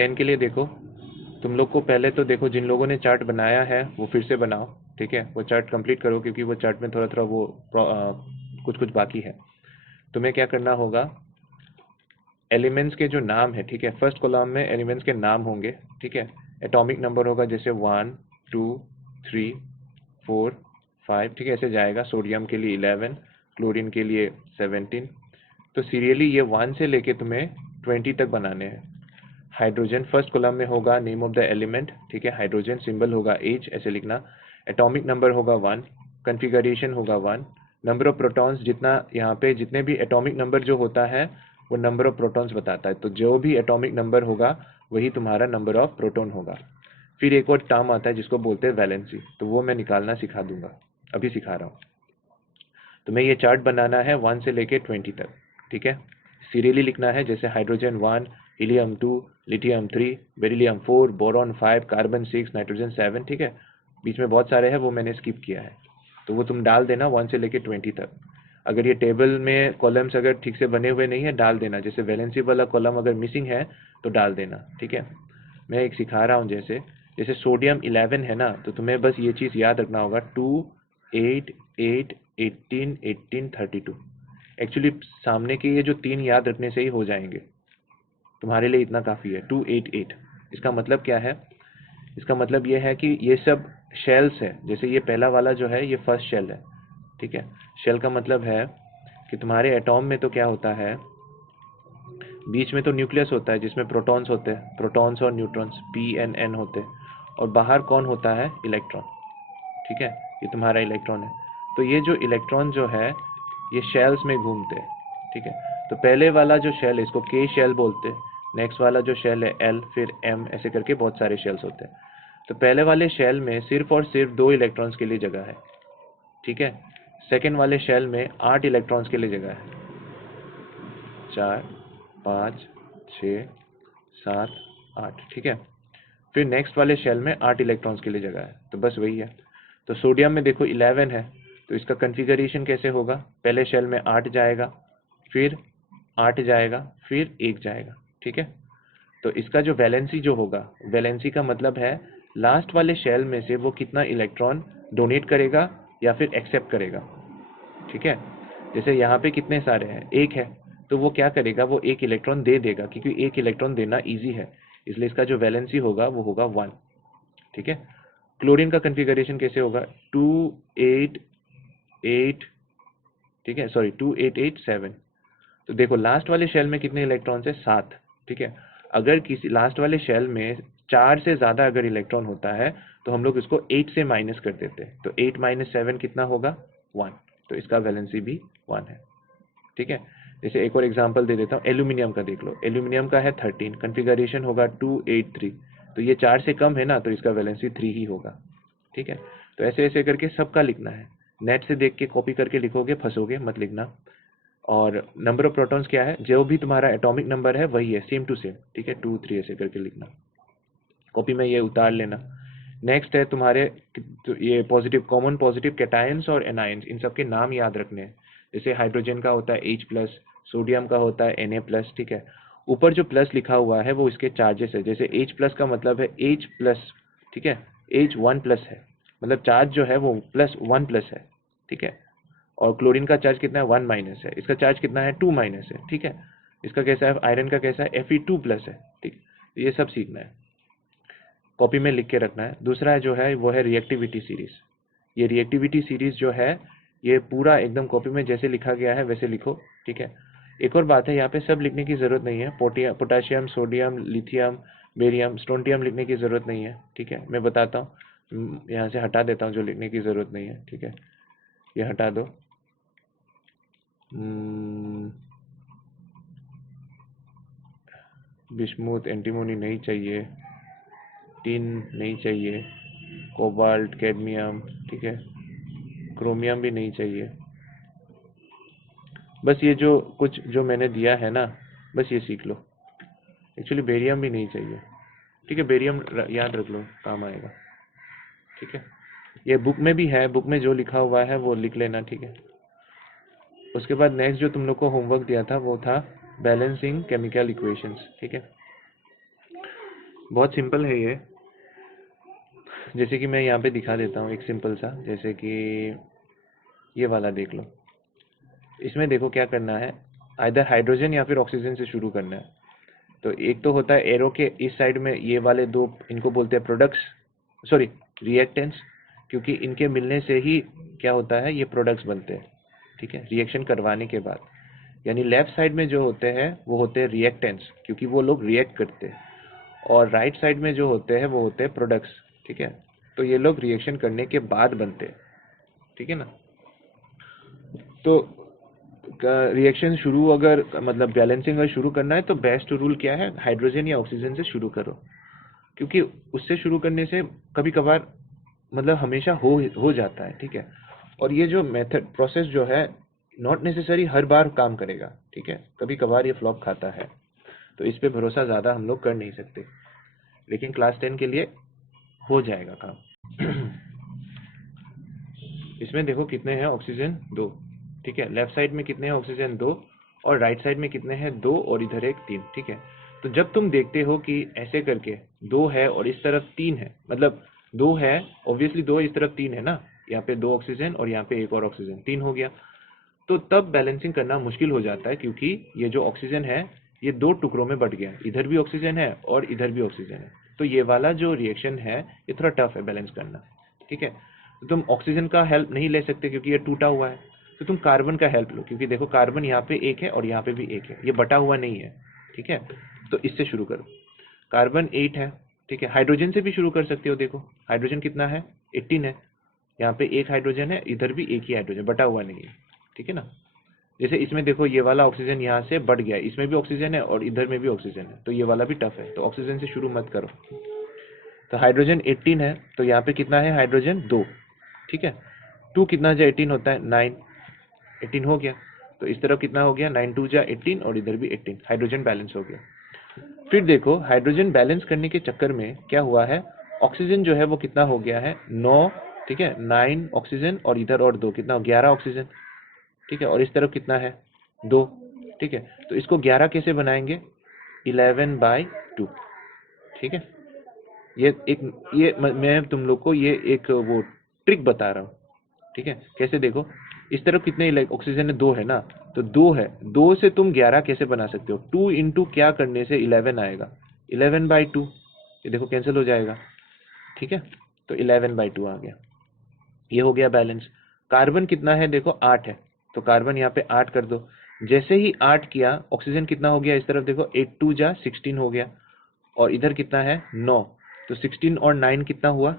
10 के लिए देखो, तुम लोग को पहले तो देखो, जिन लोगों ने चार्ट बनाया है वो फिर से बनाओ, ठीक है, वो चार्ट कंप्लीट करो, क्योंकि वो चार्ट में थोड़ा थोड़ा वो कुछ कुछ बाकी है। तुम्हें क्या करना होगा, एलिमेंट्स के जो नाम है, ठीक है, फर्स्ट कॉलम में एलिमेंट्स के नाम होंगे, ठीक है, एटॉमिक नंबर होगा, जैसे 1 2 3 4 5, ठीक है, ऐसे जाएगा। सोडियम के लिए 11, क्लोरीन के लिए 17। तो सीरियली ये 1 से लेके तुम्हें 20 तक बनाने हैं। हाइड्रोजन फर्स्ट कॉलम में होगा नेम ऑफ द एलिमेंट, ठीक है, हाइड्रोजन सिंबल होगा H, ऐसे लिखना। एटॉमिक नंबर होगा 1, कॉन्फ़िगरेशन होगा 1, नंबर ऑफ प्रोटॉन्स, जितना यहाँ पे जितने भी एटॉमिक नंबर जो होता है वो नंबर ऑफ प्रोटॉन्स बताता है, तो जो भी एटॉमिक नंबर होगा वही तुम्हारा नंबर ऑफ प्रोटॉन होगा। फिर एक और टर्म आता है जिसको बोलते हैं वैलेंसी, तो वो मैं निकालना सिखा दूंगा, अभी सिखा रहा हूँ। तुम्हें ये चार्ट बनाना है 1 से लेके 20 तक, ठीक है, सीरियली लिखना है, जैसे hydrogen 1, helium 2, lithium 3, beryllium 4, boron 5, carbon 6, nitrogen 7, ठीक है। बीच में बहुत सारे हैं, वो मैंने स्किप किया है, तो वो तुम डाल देना 1 से लेके 20 तक। अगर ये टेबल में कॉलम्स अगर ठीक से बने हुए नहीं है, डाल देना, जैसे वैलेंसी वाला कॉलम अगर मिसिंग है तो डाल देना, ठीक है। मैं एक सिखा रहा हूँ, जैसे जैसे सोडियम 11 है ना, तो तुम्हें बस ये चीज़ याद रखना होगा, 2 8 8 18 18 32। एक्चुअली सामने के ये जो 3 याद रखने से ही हो जाएंगे, तुम्हारे लिए इतना काफ़ी है, 288। इसका मतलब क्या है, इसका मतलब ये है कि ये सब शेल्स है, जैसे ये पहला वाला जो है ये फर्स्ट शेल है, ठीक है। शेल का मतलब है कि तुम्हारे एटॉम में तो क्या होता है, बीच में तो न्यूक्लियस होता है जिसमें प्रोटॉन्स होते हैं, प्रोटॉन्स और न्यूट्रॉन्स P and N होते हैं, और बाहर कौन होता है, इलेक्ट्रॉन, ठीक है, ये तुम्हारा इलेक्ट्रॉन है। तो ये जो इलेक्ट्रॉन जो है ये शेल्स में घूमते हैं, ठीक है। तो पहले वाला जो शेल है इसको K शेल बोलते हैं, नेक्स्ट वाला जो शेल है L, फिर M, ऐसे करके बहुत सारे शेल्स होते हैं। तो पहले वाले शेल में सिर्फ और सिर्फ 2 इलेक्ट्रॉन्स के लिए जगह है, ठीक है। सेकेंड वाले शेल में 8 इलेक्ट्रॉन्स के लिए जगह है, 4 5 6 7 8, ठीक है। फिर नेक्स्ट वाले शेल में 8 इलेक्ट्रॉन्स के लिए जगह है, तो बस वही है। तो सोडियम में देखो 11 है, तो इसका कन्फिगरेशन कैसे होगा, पहले शेल में 8 जाएगा, फिर 8 जाएगा, फिर 1 जाएगा, ठीक है। तो इसका जो वैलेंसी जो होगा, वैलेंसी का मतलब है लास्ट वाले शेल में से वो कितना इलेक्ट्रॉन डोनेट करेगा या फिर एक्सेप्ट करेगा, ठीक है। जैसे यहाँ पे कितने सारे हैं, 1 है, तो वो क्या करेगा, वो 1 इलेक्ट्रॉन दे देगा, क्योंकि 1 इलेक्ट्रॉन देना ईजी है, इसलिए इसका जो वैलेंसी होगा वो होगा 1, ठीक है। क्लोरीन का कन्फिगरेशन कैसे होगा, 288, ठीक है, सॉरी 2887। तो देखो लास्ट वाले शेल में कितने इलेक्ट्रॉन्स है, 7, ठीक है। अगर किसी लास्ट वाले शेल में 4 से ज़्यादा अगर इलेक्ट्रॉन होता है तो हम लोग इसको 8 से माइनस कर देते हैं, तो 8 - 7 कितना होगा, 1, तो इसका वैलेंसी भी 1 है, ठीक है। जैसे एक और एग्जांपल दे देता हूँ, एल्यूमिनियम का देख लो, एल्यूमिनियम का है 13, कन्फिगरेशन होगा 283, तो ये 4 से कम है ना, तो इसका वैलेंसी 3 ही होगा, ठीक है। तो ऐसे ऐसे करके सबका लिखना है, नेट से देख के कॉपी करके लिखोगे फंसोगे, मत लिखना। और नंबर ऑफ प्रोटॉन्स क्या है, जो भी तुम्हारा एटॉमिक नंबर है वही है, सेम टू सेम, ठीक है, 2 3 ऐसे करके लिखना, कॉपी में ये उतार लेना। नेक्स्ट है तुम्हारे, तो ये पॉजिटिव, कॉमन पॉजिटिव कैटायंस और एनायंस, इन सब के नाम याद रखने हैं। जैसे हाइड्रोजन का होता है H+, सोडियम का होता है Na+, ठीक है। ऊपर जो प्लस लिखा हुआ है वो इसके चार्जेस है, जैसे H+ का मतलब है H+, ठीक है, H1+ है, मतलब चार्ज जो है वो +1+ है, ठीक है। और क्लोरीन का चार्ज कितना है, 1- है, इसका चार्ज कितना है, 2- है, ठीक है। इसका कैसा है, आयरन का कैसा है, Fe2+ है, ठीक। ये सब सीखना है, कॉपी में लिख के रखना है। दूसरा जो है वो है रिएक्टिविटी सीरीज। ये रिएक्टिविटी सीरीज जो है ये पूरा एकदम कॉपी में जैसे लिखा गया है वैसे लिखो, ठीक है। एक और बात है, यहाँ पे सब लिखने की ज़रूरत नहीं है, potassium, sodium, lithium, barium, strontium लिखने की ज़रूरत नहीं है, ठीक है। मैं बताता हूँ, यहाँ से हटा देता हूँ जो लिखने की ज़रूरत नहीं है, ठीक है, ये हटा दो। बिस्मुथ, एंटीमोनी नहीं चाहिए, टिन नहीं चाहिए, कोबाल्ट, कैडमियम, ठीक है, क्रोमियम भी नहीं चाहिए। बस ये जो कुछ जो मैंने दिया है ना, बस ये सीख लो। एक्चुअली बेरियम भी नहीं चाहिए, ठीक है, बेरियम याद रख लो, काम आएगा, ठीक है। ये बुक में भी है, बुक में जो लिखा हुआ है वो लिख लेना, ठीक है। उसके बाद नेक्स्ट जो तुम लोग को होमवर्क दिया था वो था बैलेंसिंग केमिकल इक्वेशंस, ठीक है। बहुत सिंपल है ये। जैसे कि मैं यहाँ पे दिखा देता हूँ एक सिंपल सा, जैसे कि ये वाला देख लो। इसमें देखो क्या करना है, आइदर हाइड्रोजन या फिर ऑक्सीजन से शुरू करना है। तो एक तो होता है एरो के इस साइड में ये वाले दो, इनको बोलते हैं प्रोडक्ट्स, सॉरी रिएक्टेंट्स, क्योंकि इनके मिलने से ही क्या होता है, ये प्रोडक्ट्स बनते हैं। ठीक है, रिएक्शन करवाने के बाद। यानी लेफ्ट साइड में जो होते हैं वो होते हैं रिएक्टेंट्स, क्योंकि वो लोग रिएक्ट करते हैं। और राइट साइड में जो होते हैं वो होते हैं प्रोडक्ट्स। ठीक है, तो ये लोग रिएक्शन करने के बाद बनते हैं। ठीक है ना। तो रिएक्शन शुरू अगर मतलब बैलेंसिंग अगर शुरू करना है तो बेस्ट रूल क्या है, हाइड्रोजन या ऑक्सीजन से शुरू करो, क्योंकि उससे शुरू करने से कभी कभार मतलब हमेशा हो जाता है। ठीक है, और ये जो मेथड प्रोसेस जो है नॉट नेसेसरी हर बार काम करेगा। ठीक है, कभी कभार ये फ्लॉप खाता है, तो इस पे भरोसा ज़्यादा हम लोग कर नहीं सकते, लेकिन क्लास 10 के लिए हो जाएगा काम। इसमें देखो कितने हैं ऑक्सीजन, दो। ठीक है, लेफ्ट साइड में कितने हैं ऑक्सीजन, दो। और राइट साइड में कितने हैं, दो, और इधर एक, तीन। ठीक है, तो जब तुम देखते हो कि ऐसे करके दो है और इस तरफ तीन है, मतलब दो है, ऑब्वियसली दो, इस तरफ तीन है ना, यहाँ पे दो ऑक्सीजन और यहाँ पे एक और ऑक्सीजन, तीन हो गया। तो तब बैलेंसिंग करना मुश्किल हो जाता है, क्योंकि ये जो ऑक्सीजन है ये दो टुकड़ों में बट गया, इधर भी ऑक्सीजन है और इधर भी ऑक्सीजन है। तो ये वाला जो रिएक्शन है ये थोड़ा टफ है बैलेंस करना। ठीक है, तो तुम ऑक्सीजन का हेल्प नहीं ले सकते क्योंकि ये टूटा हुआ है, तो तुम कार्बन का हेल्प लो, क्योंकि देखो कार्बन यहाँ पे एक है और यहाँ पे भी एक है, ये बटा हुआ नहीं है। ठीक है, तो इससे शुरू करो। कार्बन 8 है। ठीक है, हाइड्रोजन से भी शुरू कर सकते हो। देखो हाइड्रोजन कितना है, 18 है। यहाँ पे एक हाइड्रोजन है, इधर भी एक ही हाइड्रोजन, बटा हुआ नहीं है। ठीक है ना। जैसे इसमें देखो ये वाला ऑक्सीजन यहाँ से बढ़ गया, इसमें भी ऑक्सीजन है और इधर में भी ऑक्सीजन है, तो ये वाला भी टफ है, तो ऑक्सीजन से शुरू मत करो। तो हाइड्रोजन 18 है, तो यहाँ पे कितना है हाइड्रोजन, दो। ठीक है, टू कितना जा 18 होता है, 9, 18 हो गया। तो इस तरफ कितना हो गया, 9 टू जा 18 और इधर भी 18, हाइड्रोजन बैलेंस हो गया। फिर देखो हाइड्रोजन बैलेंस करने के चक्कर में क्या हुआ है, ऑक्सीजन जो है वो कितना हो गया है, 9। ठीक है, 9 ऑक्सीजन और इधर और दो, कितना, 11 ऑक्सीजन। ठीक है, और इस तरफ कितना है, दो। ठीक है, तो इसको 11 कैसे बनाएंगे, 11/2। ठीक है, ये एक, मैं तुम लोग को ये एक वो ट्रिक बता रहा हूँ। ठीक है, कैसे देखो, इस तरफ कितने ऑक्सीजन है, दो है ना, तो दो है, दो से तुम 11 कैसे बना सकते हो, 2 इंटू क्या करने से 11 आएगा, 11/2। ये देखो कैंसिल हो जाएगा। ठीक है, तो 11/2 आ गया, ये हो गया बैलेंस। कार्बन कितना है, देखो 8 है, तो कार्बन यहाँ पे 8 कर दो। जैसे ही 8 किया, ऑक्सीजन कितना हो गया, इस तरफ देखो 8 टू जा 16 हो गया, और इधर कितना है, 9। तो 16 और 9 कितना हुआ,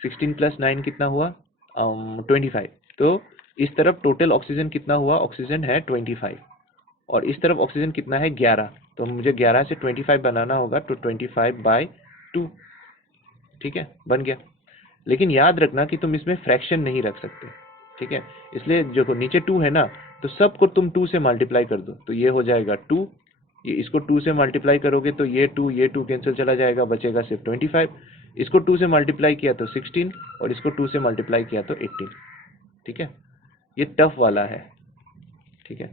16 प्लस 9 कितना हुआ, 25। तो इस तरफ टोटल ऑक्सीजन कितना हुआ, ऑक्सीजन है 25, और इस तरफ ऑक्सीजन कितना है, 11। तो मुझे 11 से 25 बनाना होगा, तो 25/2। ठीक है, बन गया। लेकिन याद रखना कि तुम इसमें फ्रैक्शन नहीं रख सकते। ठीक है, इसलिए जो नीचे 2 है ना, तो सबको तुम 2 से मल्टीप्लाई कर दो, तो ये हो जाएगा 2। ये इसको 2 से मल्टीप्लाई करोगे तो ये 2 कैंसिल चला जाएगा, बचेगा सिर्फ 25। इसको 2 से मल्टीप्लाई किया तो 16, और इसको 2 से मल्टीप्लाई किया तो 18। ठीक है, ये टफ वाला है। ठीक है,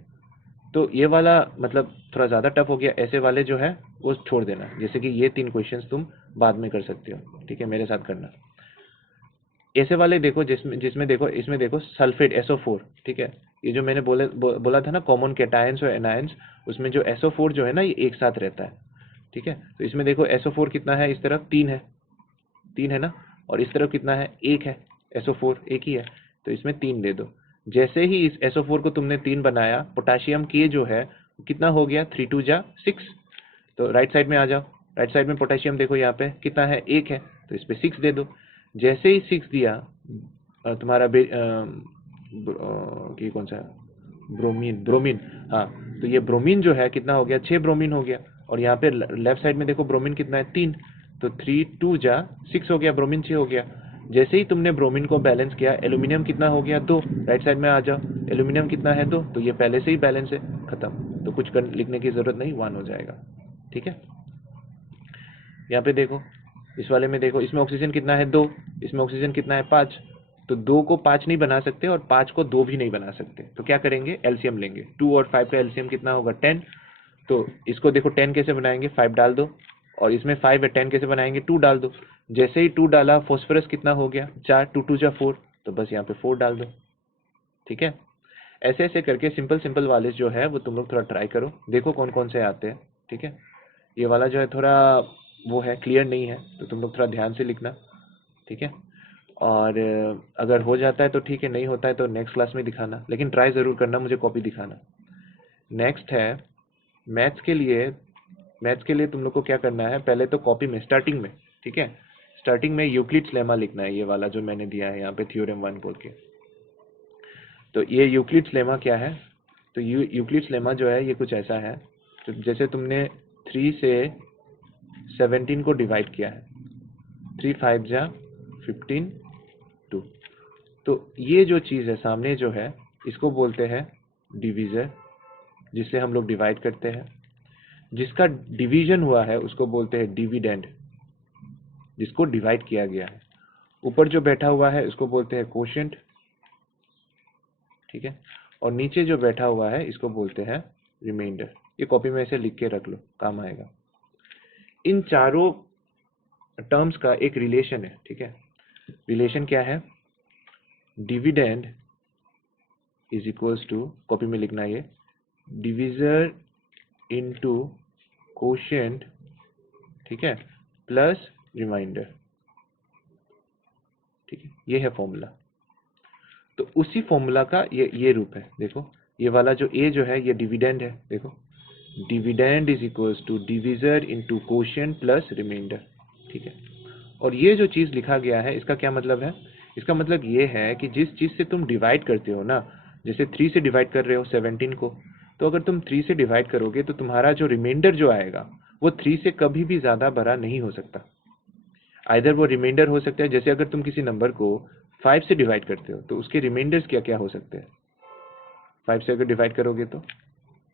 तो ये वाला मतलब थोड़ा ज़्यादा टफ हो गया, ऐसे वाले जो है वो छोड़ देना, जैसे कि ये 3 क्वेश्चंस तुम बाद में कर सकते हो। ठीक है, मेरे साथ करना। ऐसे वाले देखो जिसमें जिसमें देखो, इसमें देखो सल्फेट SO4। ठीक है, ये जो मैंने बोला था ना कॉमन कैटायंस और एनायंस, उसमें जो SO4 जो है ना ये एक साथ रहता है। ठीक है, तो इसमें देखो SO4 कितना है, इस तरफ 3 है, 3 है ना, और इस तरफ कितना है, 1 है। SO4 एक ही है, तो इसमें 3 दे दो। जैसे ही इस SO4 को तुमने 3 बनाया, पोटाशियम के जो है कितना हो गया, 3 टू जा 6। तो राइट साइड में आ जाओ, राइट साइड में पोटेशियम देखो यहाँ पे कितना है, 1 है, तो इस पे 6 दे दो। जैसे ही 6 दिया, तुम्हारा कि कौन सा, ब्रोमीन, ब्रोमीन। हाँ, तो ये ब्रोमीन जो है कितना हो गया, 6 ब्रोमीन हो गया। और यहाँ पे लेफ्ट साइड में देखो ब्रोमीन कितना है, 3। तो 3 टू जा 6 हो गया, ब्रोमीन 6 हो गया। जैसे ही तुमने ब्रोमीन को बैलेंस किया, एल्यूमिनियम कितना हो गया, 2। राइट साइड में आ जाओ, एल्यूमिनियम कितना है, 2। तो ये पहले से ही बैलेंस है, खत्म, तो कुछ लिखने की जरूरत नहीं, 1 हो जाएगा। ठीक है, यहाँ पे देखो, इस वाले में देखो, इसमें ऑक्सीजन कितना है, 2। इसमें ऑक्सीजन कितना है, 5। तो 2 को 5 नहीं बना सकते और 5 को 2 भी नहीं बना सकते, तो क्या करेंगे, एलसीएम लेंगे। 2 और 5 का एलसीएम कितना होगा, 10। तो इसको देखो 10 कैसे बनाएंगे, 5 डाल दो, और इसमें 5 या 10 कैसे बनाएंगे, 2 डाल दो। जैसे ही 2 डाला, फॉस्फोरस कितना हो गया, 4, 2 2 जा 4, तो बस यहाँ पे 4 डाल दो। ठीक है, ऐसे ऐसे करके सिंपल सिंपल वाले जो है वो तुम लोग थोड़ा ट्राई करो, देखो कौन कौन से आते हैं। ठीक है, ये वाला जो है थोड़ा वो है, क्लियर नहीं है, तो तुम लोग थोड़ा ध्यान से लिखना। ठीक है, और अगर हो जाता है तो ठीक है, नहीं होता है तो नेक्स्ट क्लास में दिखाना, लेकिन ट्राई ज़रूर करना, मुझे कॉपी दिखाना। नेक्स्ट है मैथ्स के लिए। मैथ्स के लिए तुम लोग को क्या करना है, पहले तो कॉपी में स्टार्टिंग में, ठीक है, स्टार्टिंग में यूक्लिड्स लेमा लिखना है, ये वाला जो मैंने दिया है यहाँ पे थ्योरम 1 बोल के। तो ये यूक्लिड्स लेमा क्या है, तो यूक्लिड्स लेमा जो है ये कुछ ऐसा है, तो जैसे तुमने 3 से 17 को डिवाइड किया है, 3 5 जा 15 2, तो ये जो चीज़ है सामने जो है, इसको बोलते हैं डिवीज़र, जिससे हम लोग डिवाइड करते हैं। जिसका डिवीजन हुआ है उसको बोलते हैं डिविडेंड, जिसको डिवाइड किया गया है। ऊपर जो बैठा हुआ है उसको बोलते हैं कोशेंट। ठीक है, और नीचे जो बैठा हुआ है इसको बोलते हैं रिमाइंडर। ये कॉपी में ऐसे लिख के रख लो, काम आएगा। इन चारों टर्म्स का एक रिलेशन है। ठीक है, रिलेशन क्या है, dividend is equals to, copy में लिखना ये, डिविजर इनटू कोशेंट, ठीक है, प्लस रिमाइंडर। ठीक है, ये है फॉर्मूला। तो उसी फॉर्मूला का ये रूप है, देखो ये वाला जो ए जो है ये डिविडेंड है, देखो dividend is equals to divisor into quotient plus remainder. ठीक है, और ये जो चीज़ लिखा गया है इसका क्या मतलब है, इसका मतलब ये है कि जिस चीज़ से तुम डिवाइड करते हो ना, जैसे 3 से डिवाइड कर रहे हो 17 को, तो अगर तुम 3 से डिवाइड करोगे तो तुम्हारा जो रिमाइंडर जो आएगा वो 3 से कभी भी ज़्यादा बड़ा नहीं हो सकता। आइदर वो रिमाइंडर हो सकता है, जैसे अगर तुम किसी नंबर को 5 से डिवाइड करते हो तो उसके रिमाइंडर्स क्या क्या हो सकते हैं, 5 से अगर डिवाइड करोगे तो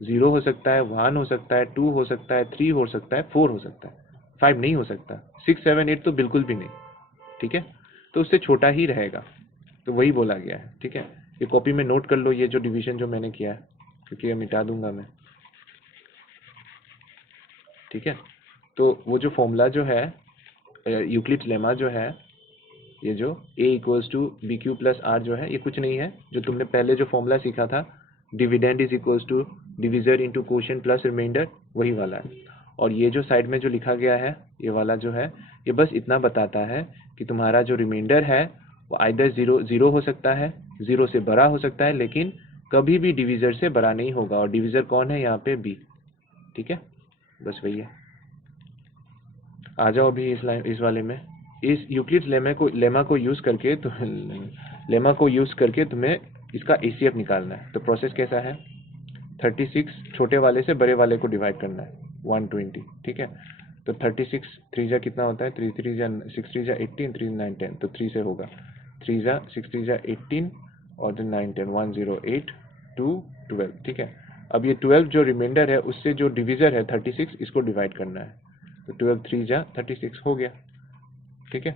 0 हो सकता है, 1 हो सकता है, 2 हो सकता है, 3 हो सकता है, 4 हो सकता है, 5 नहीं हो सकता, 6 7 8 तो बिल्कुल भी नहीं। ठीक है, तो उससे छोटा ही रहेगा, तो वही बोला गया है। ठीक है, ये कॉपी में नोट कर लो, ये जो डिवीजन जो मैंने किया है, क्योंकि ये मिटा दूंगा मैं। ठीक है, तो वो जो फॉर्मूला जो है यूक्लिड्स लेमा जो है, ये जो a equals to B Q plus R जो है, ये कुछ नहीं है, जो तुमने पहले जो फॉर्मूला सीखा था, dividend is equals to divisor into quotient plus remainder, वही वाला है। और ये जो साइड में जो लिखा गया है, ये वाला जो है, ये बस इतना बताता है कि तुम्हारा जो रिमाइंडर है वो आइदर जीरो हो सकता है, 0 से बड़ा हो सकता है, लेकिन कभी भी डिविजर से बड़ा नहीं होगा। और डिविजर कौन है यहाँ पे, b। ठीक है, बस वही है। आ जाओ अभी इस वाले में, इस यूक्लिड्स लेमा को यूज करके तो लेमा को यूज करके तुम्हें इसका एसीएफ निकालना है। तो प्रोसेस कैसा है, 36 छोटे वाले से बड़े वाले को डिवाइड करना है 120। ठीक है, तो 36 3 जा कितना होता है, 3 3 जा 6 3 जा 18, 3 9 10, तो 3 से होगा, 3 जा 6 3 जा 18 और then 9 10 1 0 8 2 12। ठीक है, अब ये 12 जो रिमाइंडर है उससे जो डिविजर है 36, इसको डिवाइड करना है, तो 12 3 जा 36 हो गया। ठीक है,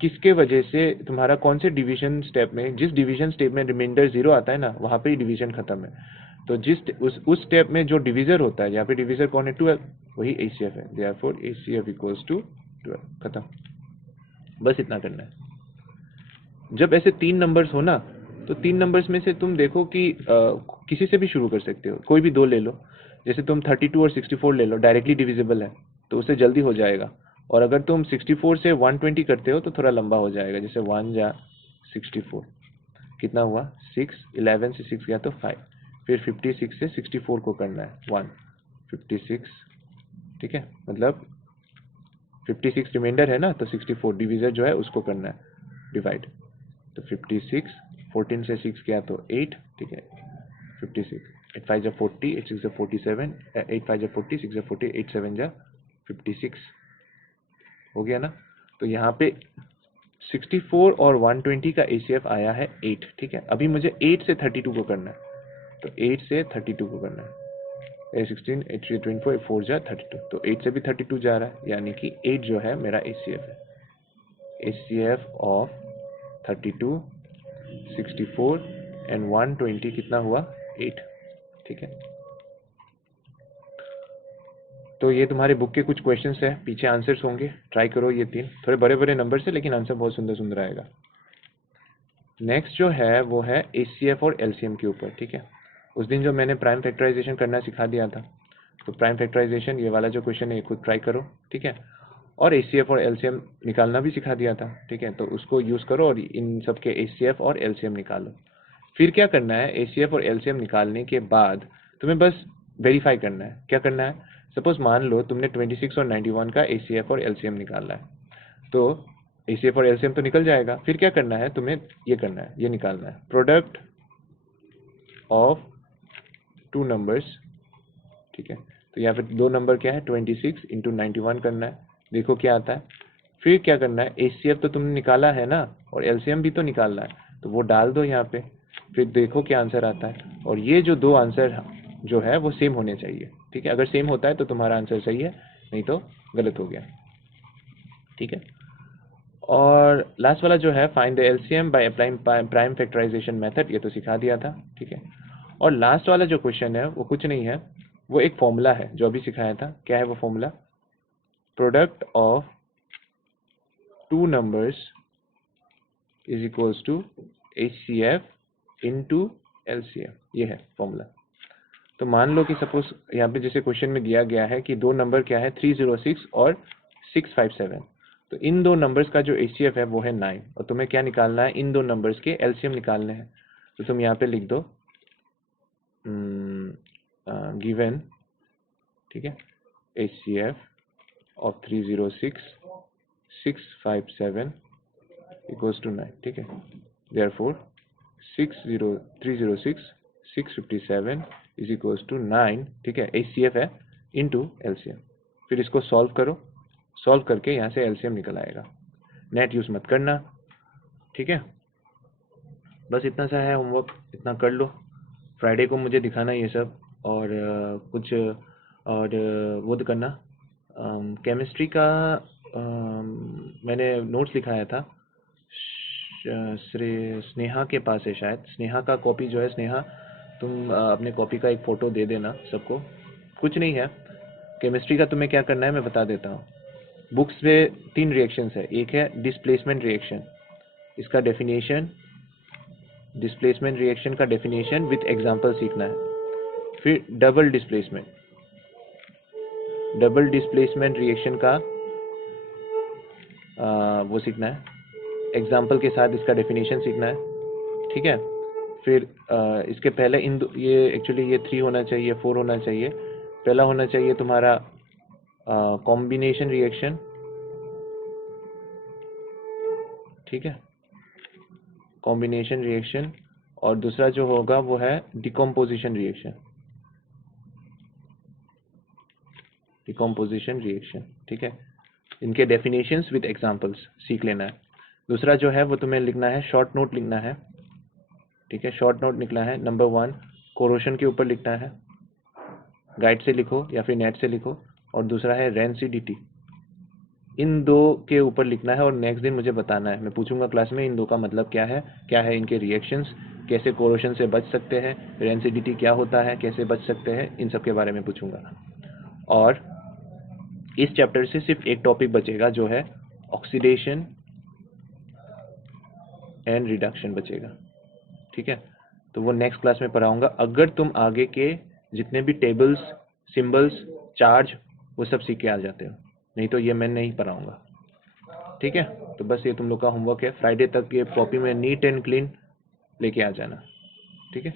किसके वजह से, तुम्हारा कौन से डिवीजन स्टेप में, जिस डिवीजन स्टेप में रिमाइंडर 0 आता है ना, वहाँ पे ही डिवीजन खत्म है। तो जिस उस स्टेप में जो डिवीजर होता है, यहाँ पे डिवीजर कौन है, 12, वही एसीएफ है, देयरफॉर एसीएफ इक्वल्स टू 12, खत्म। बस इतना करना है। जब ऐसे 3 नंबर्स हो ना, तो 3 नंबर्स में से तुम देखो कि किसी से भी शुरू कर सकते हो, कोई भी 2 ले लो, जैसे तुम 32 और 64 ले लो, डायरेक्टली डिविजिबल है तो उससे जल्दी हो जाएगा। और अगर तुम 64 से 120 करते हो तो थोड़ा लंबा हो जाएगा, जैसे 1 जा 64 कितना हुआ 6, 11 से 6 गया तो 5, फिर 56 से 64 को करना है 1 56। ठीक है, मतलब 56 रिमाइंडर है ना, तो 64 डिविजर जो है उसको करना है डिवाइड, तो 56 14 से 6 गया तो 8। ठीक है, 56 8 5 जा 40, 8 6 जा 47, 8 5 जा 40, 6 जा 40, 8 7 जा 56 हो गया ना। तो यहाँ पे 64 और 120 का एसीएफ आया है 8। ठीक है, अभी मुझे 8 से 32 को करना है, तो 8 से 32 को करना है, 16 8 3 24 4 जा 32, तो 8 से भी 32 जा रहा है, यानी कि 8 जो है मेरा एसीएफ है। एसीएफ ऑफ 32 64 एंड 120 कितना हुआ 8। ठीक है, तो ये तुम्हारे बुक के कुछ क्वेश्चंस है, पीछे आंसर्स होंगे, ट्राई करो ये 3, थोड़े बड़े बड़े नंबर से, लेकिन आंसर बहुत सुंदर सुंदर आएगा। नेक्स्ट जो है वो है एचसीएफ और एलसीएम के ऊपर, ठीक है। उस दिन जो मैंने प्राइम फैक्टराइजेशन करना सिखा दिया था, तो प्राइम फैक्टराइजेशन ये वाला जो क्वेश्चन है ये खुद ट्राई करो, ठीक है। और एचसीएफ और एलसीएम निकालना भी सिखा दिया था, ठीक है, तो उसको यूज़ करो और इन सब के एचसीएफ और एलसीएम निकालो। फिर क्या करना है, एचसीएफ और एलसीएम निकालने के बाद तुम्हें बस वेरीफाई करना है। क्या करना है, सपोज मान लो तुमने 26 और 91 का एचसीएफ और एलसीएम निकालना है, तो एचसीएफ और एलसीएम तो निकल जाएगा। फिर क्या करना है, तुम्हें ये करना है, ये निकालना है, प्रोडक्ट ऑफ टू नंबर्स, ठीक है। तो यहाँ पे दो नंबर क्या है, 26 इंटू 91 करना है, देखो क्या आता है। फिर क्या करना है, एचसीएफ तो तुमने निकाला है ना, और एलसीएम भी तो निकालना है, तो वो डाल दो यहाँ पे, फिर देखो क्या आंसर आता है। और ये जो दो आंसर जो है वो सेम होने चाहिए, ठीक है। अगर सेम होता है तो तुम्हारा आंसर सही है, नहीं तो गलत हो गया, ठीक है। और लास्ट वाला जो है, find the LCM by applying prime factorisation method, ये तो सिखा दिया था, ठीक है। और लास्ट वाला जो क्वेश्चन है वो कुछ नहीं है, वो एक फॉर्मूला है जो अभी सिखाया था। क्या है वो formula, product of two numbers is equals to HCF into LCM, ये है फॉर्मूला। तो मान लो कि सपोज यहाँ पे जैसे क्वेश्चन में दिया गया है कि दो नंबर क्या है, 306 और 657, तो इन दो नंबर्स का जो एचसीएफ है वो है 9, और तुम्हें क्या निकालना है, इन दो नंबर्स के एलसीएम निकालने हैं। तो तुम यहाँ पे लिख दो गिवन, ठीक है, एचसीएफ ऑफ 306 657 इक्वल्स टू 9, ठीक है। देयरफॉर 306 657 इज इक्वल्स टू 9, ठीक है, एचसीएफ है इनटू एलसीएम। फिर इसको सॉल्व करो, सॉल्व करके यहाँ से एलसीएम निकल आएगा। नेट यूज़ मत करना, ठीक है। बस इतना सा है होमवर्क, इतना कर लो। फ्राइडे को मुझे दिखाना ये सब, और कुछ और वो तो करना, केमिस्ट्री का मैंने नोट्स लिखाया था, स्नेहा के पास है शायद, स्नेहा का कॉपी जो है, स्नेहा तुम अपने कॉपी का एक फ़ोटो दे देना सबको। कुछ नहीं है, केमिस्ट्री का तुम्हें क्या करना है मैं बता देता हूँ। बुक्स में 3 रिएक्शंस है, एक है डिस्प्लेसमेंट रिएक्शन, इसका डेफिनेशन, डिस्प्लेसमेंट रिएक्शन का डेफिनेशन विथ एग्जांपल सीखना है। फिर डबल डिस्प्लेसमेंट रिएक्शन का वो सीखना है, एग्जांपल के साथ इसका डेफिनेशन सीखना है, ठीक है। फिर इसके पहले ये एक्चुअली ये 3 होना चाहिए, 4 होना चाहिए। पहला होना चाहिए तुम्हारा कॉम्बिनेशन रिएक्शन, ठीक है, कॉम्बिनेशन रिएक्शन। और दूसरा जो होगा वो है डिकम्पोजिशन रिएक्शन, ठीक है। इनके डेफिनेशंस विद एग्जांपल्स सीख लेना है। दूसरा जो है वो तुम्हें लिखना है, शॉर्ट नोट लिखना है, ठीक है। शॉर्ट नोट लिखना है, नंबर 1 कोरोशन के ऊपर लिखना है, गाइड से लिखो या फिर नेट से लिखो। और दूसरा है रेंसिडिटी, इन दो के ऊपर लिखना है, और नेक्स्ट दिन मुझे बताना है, मैं पूछूंगा क्लास में इन दो का मतलब क्या है इनके रिएक्शंस, कैसे कोरोशन से बच सकते हैं, रेंसिडिटी क्या होता है, कैसे बच सकते हैं, इन सब के बारे में पूछूंगा। और इस चैप्टर से सिर्फ एक टॉपिक बचेगा जो है ऑक्सीडेशन एंड रिडक्शन बचेगा, ठीक है। तो वो नेक्स्ट क्लास में पढ़ाऊंगा। अगर तुम आगे के जितने भी टेबल्स, सिंबल्स, चार्ज, वो सब सीख के आ जाते हो, नहीं तो ये मैं नहीं पढ़ाऊंगा, ठीक है। तो बस ये तुम लोग का होमवर्क है, फ्राइडे तक ये कॉपी में नीट एंड क्लीन लेके आ जाना, ठीक है।